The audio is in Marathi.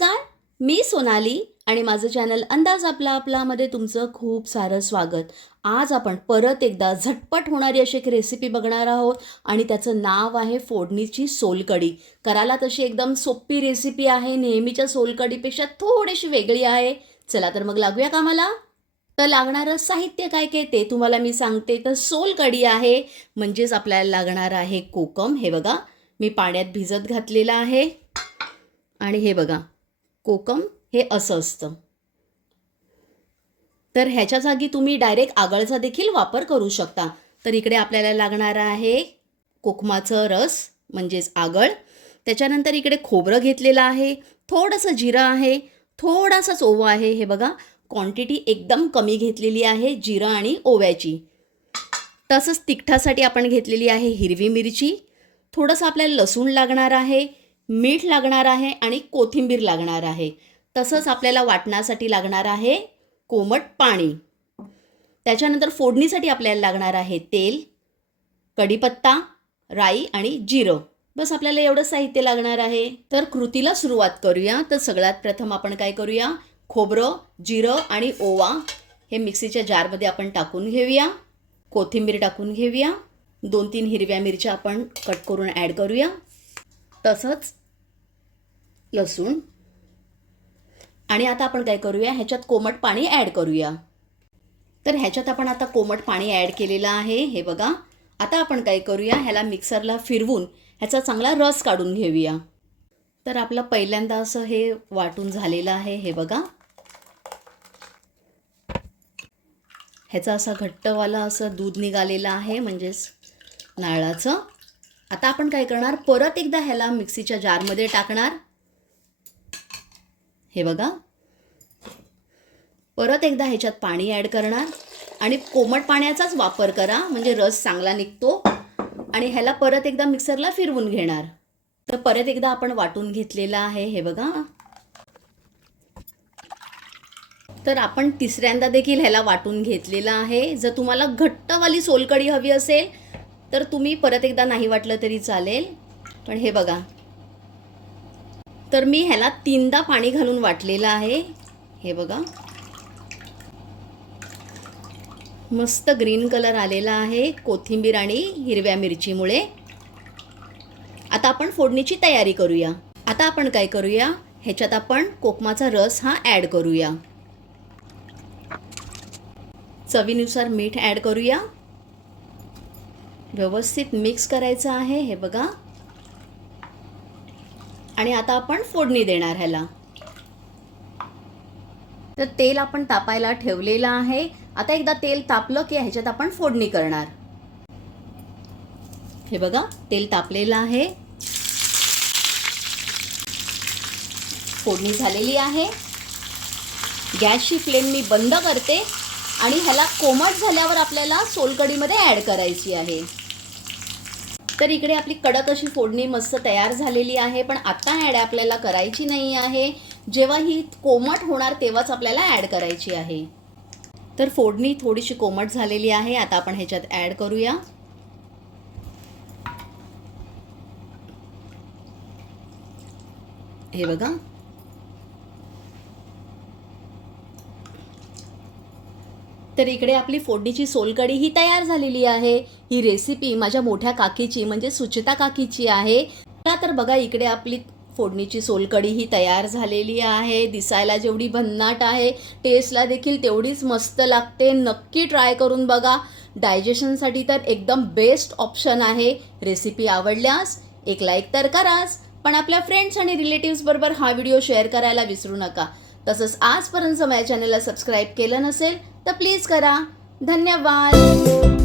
नमस्कार, मी सोनाली आणि माझं चॅनल अंदाज आपला आपलामध्ये तुमचं खूप सारं स्वागत. आज आपण परत एकदा झटपट होणारी अशी एक रेसिपी बघणार आहोत आणि त्याचं नाव आहे फोडणीची सोलकढी. करायला तशी एकदम सोपी रेसिपी आहे, नेहमीच्या सोलकढीपेक्षा थोडीशी वेगळी आहे. चला तर मग लागूया कामाला. तर लागणारं साहित्य काय काय ते तुम्हाला मी सांगते. तर सोलकढी आहे म्हणजेच आपल्याला लागणार आहे कोकम. हे बघा मी पाण्यात भिजत घातलेलं आहे आणि हे बघा कोकम हे असं असतं. तर ह्याच्या जागी तुम्ही डायरेक्ट आगळचा देखील वापर करू शकता. तर इकडे आपल्याला लागणार आहे कोकमाचं रस म्हणजेच आगळ. त्याच्यानंतर इकडे खोबरं घेतलेलं आहे, थोडंसं जिरं आहे, थोडासाच ओवा आहे. हे बघा क्वांटिटी एकदम कमी घेतलेली आहे जिरं आणि ओव्याची. तसंच तिखटासाठी आपण घेतलेली आहे हिरवी मिरची, थोडंसं आपल्याला लसूण लागणार आहे, मीठ लागणार आहे आणि कोथिंबीर लागणार आहे. तसंच आपल्याला वाटण्यासाठी लागणार आहे कोमट पाणी. त्याच्यानंतर फोडणीसाठी आपल्याला लागणार आहे तेल, कढीपत्ता, राई आणि जिरं. बस आपल्याला एवढं साहित्य लागणार आहे. तर कृतीला सुरुवात करूया. तर सगळ्यात प्रथम आपण काय करूया, खोबरं, जिरं आणि ओवा हे मिक्सीच्या जारमध्ये आपण टाकून घेऊया. कोथिंबीर टाकून घेऊया. 2-3 हिरव्या मिरच्या आपण कट करून ॲड करूया. तसंच लसूण. आणि आता आपण काय करूया, ह्याच्यात कोमट पाणी ॲड करूया. तर ह्याच्यात आपण आता कोमट पाणी ॲड केलेलं आहे. हे बघा आता आपण काय करूया, ह्याला मिक्सरला फिरवून ह्याचा चांगला रस काढून घेऊया. तर आपलं पहिल्यांदा असं हे वाटून झालेलं आहे. हे बघा ह्याचा असा घट्टवाला असं दूध निघालेलं आहे म्हणजेच नारळाचं. आता आपण काय करणार, परत एकदा ह्याला मिक्सीच्या जारमध्ये टाकणार. हे बघा परत एकदा ह्याच्यात पाणी ॲड करणार आणि कोमट पाण्याचाच वापर करा म्हणजे रस चांगला निघतो. आणि ह्याला परत एकदा मिक्सरला फिरवून घेणार. तर परत एकदा आपण वाटून घेतलेलं आहे. हे बघा तर आपण तिसऱ्यांदा देखील ह्याला वाटून घेतलेलं आहे. जर तुम्हाला घट्टवाली सोलकढी हवी असेल तर तुम्ही परत एकदा नाही वाटलं तरी चालेल. पण हे बघा तर मी ह्याला 3दा पाणी घालून वाटलेलं आहे. हे बघा मस्त ग्रीन कलर आलेला आहे कोथिंबीर आणि हिरव्या मिरचीमुळे. आता आपण फोडणीची तयारी करूया. आता आपण काय करूया, ह्याच्यात आपण कोकमाचा रस हा ॲड करूया. चवीनुसार मीठ ॲड करूया. व्यवस्थित मिक्स करायचं आहे. हे बघा आणि आता आपण फोडणी देणार ह्याला. तर तेल आपण तापायला ठेवलेलं आहे. आता एकदा तेल तापलं की ह्याच्यात आपण फोडणी करणार. हे बघा तेल तापलेलं आहे, फोडणी झालेली आहे. गॅसची फ्लेम मी बंद करते आणि ह्याला कोमट झाल्यावर आपल्याला सोलकढीमध्ये ॲड करायची आहे. तर इकडे आपली कडक अशी फोडणी मस्त तयार झालेली आहे. पण आता ॲड आपल्याला करायची नाही आहे, जेव्हा ही कोमट होणार तेव्हाच आपल्याला ॲड करायची आहे. तर फोडणी थोडीशी कोमट झालेली आहे. आता आपण ह्याच्यात ॲड करूया. हे बघा तर इकडे आपली फोडणीची सोलकढी ही तयार झालेली आहे. ही रेसिपी माझ्या मोठ्या काकीची म्हणजे सुचिता काकीची आहे. तर बघा इकडे आपली फोडणीची सोलकढी ही तयार झालेली आहे. दिसायला जेवढी भन्नाट आहे, टेस्टला देखील तेवढीच मस्त लागते. नक्की ट्राय करून बघा. डायजेशनसाठी तर एकदम बेस्ट ऑप्शन आहे. रेसिपी आवडल्यास एक लाईक तर कराच, पण आपल्या फ्रेंड्स आणि रिलेटिव्स बरोबर हा व्हिडिओ शेअर करायला विसरू नका. तसंच आजपर्यंत माझ्या चॅनलला सबस्क्राईब केलं नसेल तर प्लीज करा. धन्यवाद.